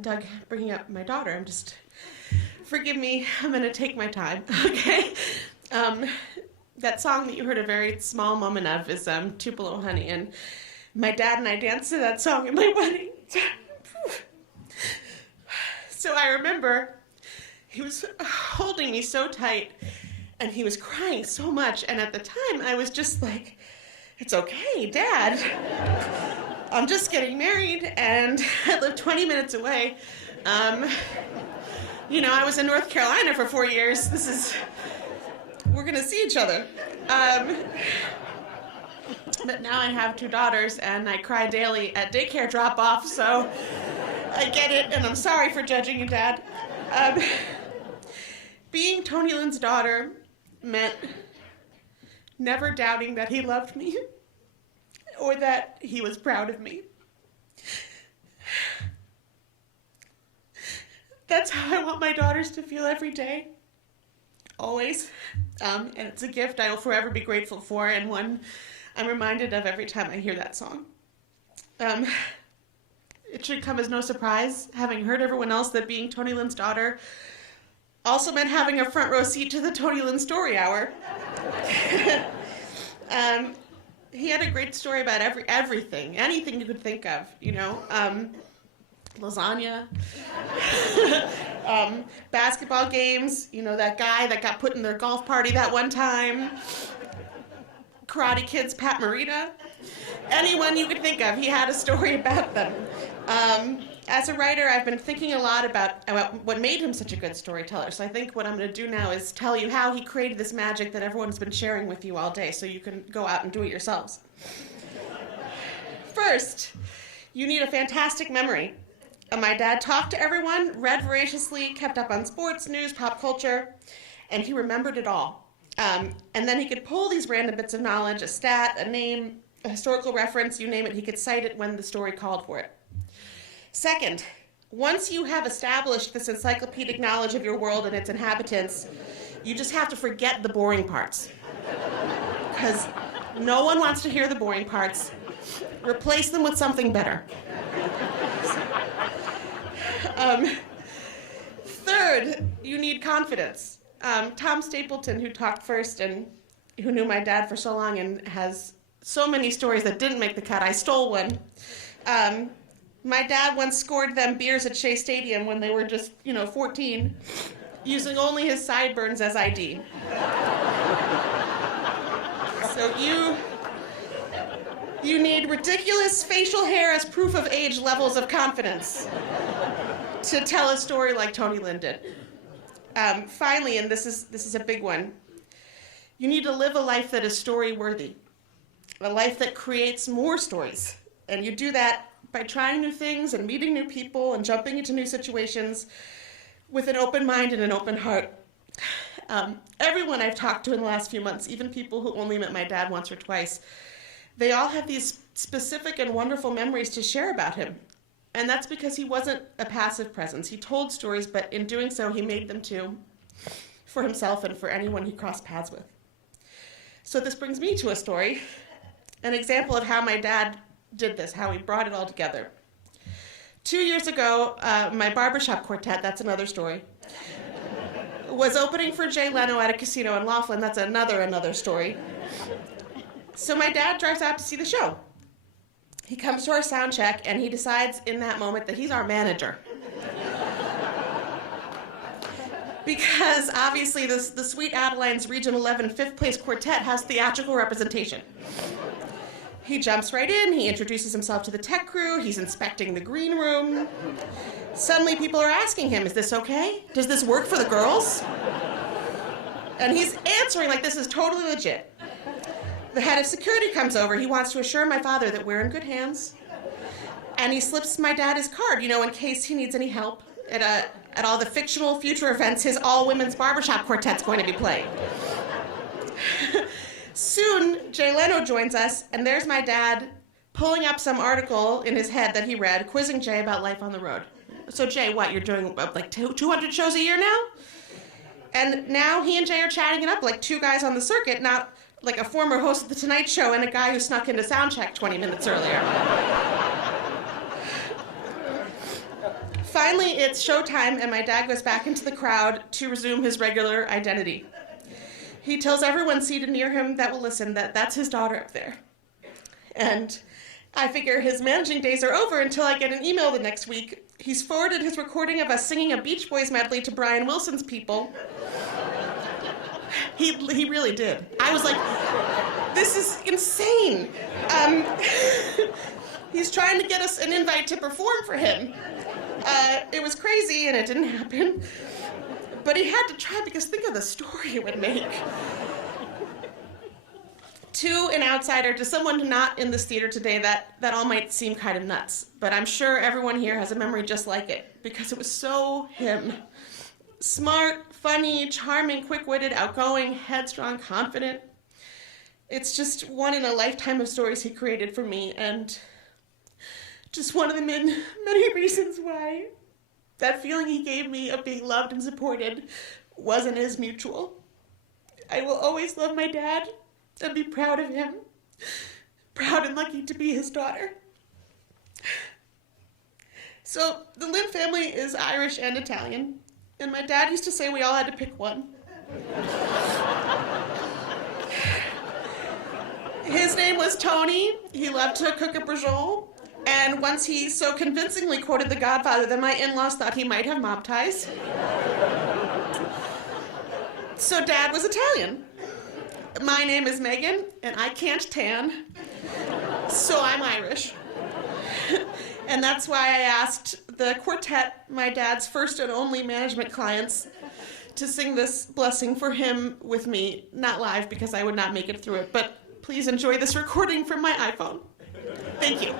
Doug, bringing up my daughter, forgive me, I'm going to take my time, okay? That song that you heard a very small moment of is Tupelo Honey, and my dad and I danced to that song at my wedding. So I remember he was holding me so tight, and he was crying so much, and at the time I was just like, it's okay, Dad. I'm just getting married, and I live 20 minutes away. I was in North Carolina for 4 years. We're gonna see each other. But now I have 2 daughters, and I cry daily at daycare drop-off, so I get it, and I'm sorry for judging you, Dad. Being Tony Lynn's daughter meant never doubting that he loved me or that he was proud of me. That's how I want my daughters to feel every day, always. And it's a gift I will forever be grateful for, and one I'm reminded of every time I hear that song. It should come as no surprise, having heard everyone else, that being Tony Lynn's daughter also meant having a front row seat to the Tony Lynn Story Hour. He had a great story about everything, anything you could think of, lasagna, basketball games, that guy that got put in their golf party that one time, Karate Kid's Pat Morita, anyone you could think of, he had a story about them. As a writer, I've been thinking a lot about what made him such a good storyteller, so I think what I'm going to do now is tell you how he created this magic that everyone's been sharing with you all day, so you can go out and do it yourselves. First, you need a fantastic memory. My dad talked to everyone, read voraciously, kept up on sports, news, pop culture, and he remembered it all. And then he could pull these random bits of knowledge, a stat, a name, a historical reference, you name it, he could cite it when the story called for it. Second, once you have established this encyclopedic knowledge of your world and its inhabitants, you just have to forget the boring parts. Because no one wants to hear the boring parts. Replace them with something better. Third, you need confidence. Tom Stapleton, who talked first and who knew my dad for so long and has so many stories that didn't make the cut, I stole one. My dad once scored them beers at Shea Stadium when they were just, 14, using only his sideburns as ID. So you need ridiculous facial hair as proof of age levels of confidence to tell a story like Tony Lynn did. Finally, and this is a big one, you need to live a life that is story-worthy, a life that creates more stories. And you do that by trying new things and meeting new people and jumping into new situations with an open mind and an open heart. Everyone I've talked to in the last few months, even people who only met my dad once or twice, they all have these specific and wonderful memories to share about him. And that's because he wasn't a passive presence. He told stories, but in doing so, he made them too, for himself and for anyone he crossed paths with. So this brings me to a story, an example of how my dad did this, how he brought it all together. 2 years ago, my barbershop quartet, that's another story, was opening for Jay Leno at a casino in Laughlin, that's another story. So my dad drives out to see the show. He comes to our sound check, and he decides in that moment that he's our manager. Because obviously the Sweet Adelaide's Region 11 fifth place quartet has theatrical representation. He jumps right in, he introduces himself to the tech crew, he's inspecting the green room. Suddenly people are asking him, is this okay? Does this work for the girls? And he's answering like this is totally legit. The head of security comes over, he wants to assure my father that we're in good hands. And he slips my dad his card, in case he needs any help at all the fictional future events his all-women's barbershop quartet's going to be playing. Soon, Jay Leno joins us, and there's my dad pulling up some article in his head that he read, quizzing Jay about life on the road. So Jay, what, you're doing like 200 shows a year now? And now he and Jay are chatting it up like two guys on the circuit, not like a former host of The Tonight Show and a guy who snuck into soundcheck 20 minutes earlier. Finally, it's showtime, and my dad goes back into the crowd to resume his regular identity. He tells everyone seated near him that will listen that that's his daughter up there. And I figure his managing days are over until I get an email the next week. He's forwarded his recording of us singing a Beach Boys medley to Brian Wilson's people. He really did. I was like, this is insane. He's trying to get us an invite to perform for him. It was crazy and it didn't happen. But he had to try because think of the story it would make. To an outsider, to someone not in this theater today, that all might seem kind of nuts. But I'm sure everyone here has a memory just like it because it was so him. Smart, funny, charming, quick-witted, outgoing, headstrong, confident. It's just one in a lifetime of stories he created for me, and just one of the many reasons why that feeling he gave me of being loved and supported wasn't as mutual. I will always love my dad and be proud of him. Proud and lucky to be his daughter. So the Lynn family is Irish and Italian, and my dad used to say we all had to pick one. His name was Tony. He loved to cook a Brejon. And once he so convincingly quoted The Godfather that my in-laws thought he might have mob ties. So Dad was Italian. My name is Megan, and I can't tan, so I'm Irish. And that's why I asked the quartet, my dad's first and only management clients, to sing this blessing for him with me, not live because I would not make it through it, but please enjoy this recording from my iPhone. Thank you.